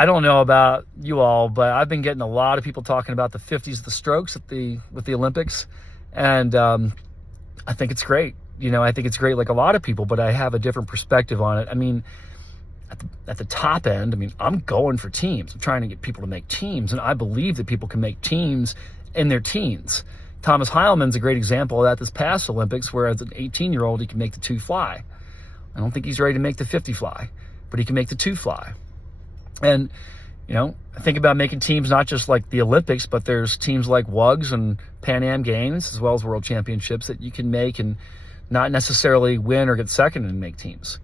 I don't know about you all, but I've been getting a lot of people talking about the 50s, the strokes with the Olympics. And I think it's great. I think it's great like a lot of people, but I have a different perspective on it. I mean, at the top end, I'm going for teams. I'm trying to get people to make teams, and I believe that people can make teams in their teens. Thomas Heilmann's a great example of that this past Olympics, where as an 18-year-old, he can make the 2 fly. I don't think he's ready to make the 50 fly, but he can make the 2 fly. And, I think about making teams not just like the Olympics, but there's teams like WUGS and Pan Am Games, as well as World Championships, that you can make and not necessarily win or get second and make teams.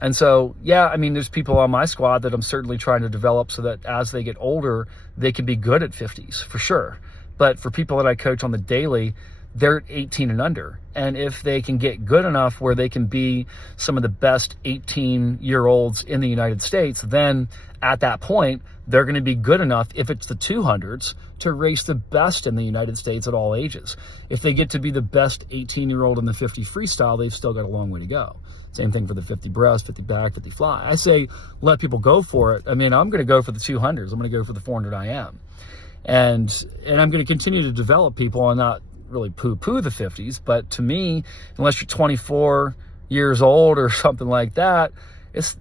And so, there's people on my squad that I'm certainly trying to develop so that as they get older, they can be good at 50s, for sure. But for people that I coach on the daily, they're 18 and under. And if they can get good enough where they can be some of the best 18-year-olds in the United States, then at that point, they're going to be good enough, if it's the 200s, to race the best in the United States at all ages. If they get to be the best 18-year-old in the 50 freestyle, they've still got a long way to go. Same thing for the 50 breast, 50 back, 50 fly. I say let people go for it. I'm going to go for the 200s. I'm going to go for the 400 IM. And I'm going to continue to develop people and not really poo-poo the 50s. But to me, unless you're 24 years old or something like that, it's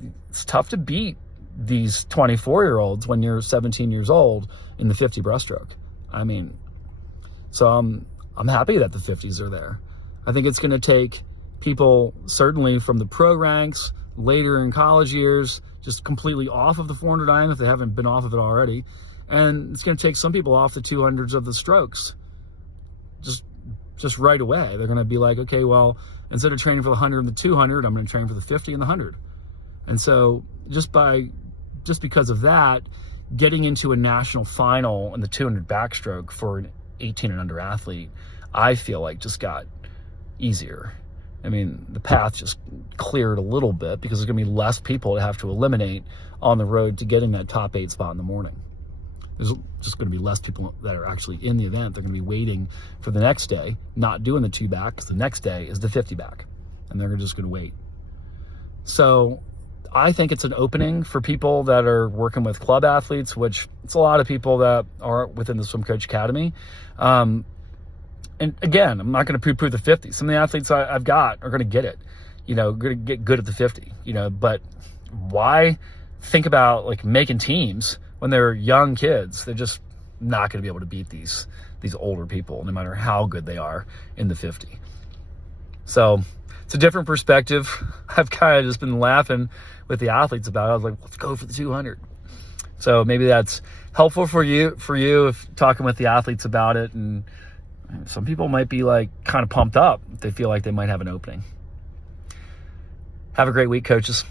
tough to beat these 24-year-olds when you're 17 years old in the 50 breaststroke. So I'm happy that the 50s are there. I think it's going to take people certainly from the pro ranks, later in college years, just completely off of the 400 IM if they haven't been off of it already. And it's going to take some people off the 200s of the strokes just right away. They're going to be like, okay, well, instead of training for the 100 and the 200, I'm going to train for the 50 and the 100. And so just because of that, getting into a national final in the 200 backstroke for an 18 and under athlete, I feel like just got easier. The path just cleared a little bit because there's going to be less people to have to eliminate on the road to getting that top 8 spot in the morning. There's just going to be less people that are actually in the event. They're going to be waiting for the next day, not doing the 2 back, because the next day is the 50 back, and they're just going to wait. So I think it's an opening for people that are working with club athletes, which it's a lot of people that are within the Swim Coach Academy. And again, I'm not going to poo-poo the 50. Some of the athletes I've got are going to get it, going to get good at the 50, but why think about like making teams when they're young kids? They're just not going to be able to beat these older people, no matter how good they are in the 50. So it's a different perspective. I've kind of just been laughing with the athletes about it. I was like, let's go for the 200. So maybe that's helpful for you if talking with the athletes about it. And some people might be like kind of pumped up. They feel like they might have an opening. Have a great week, coaches.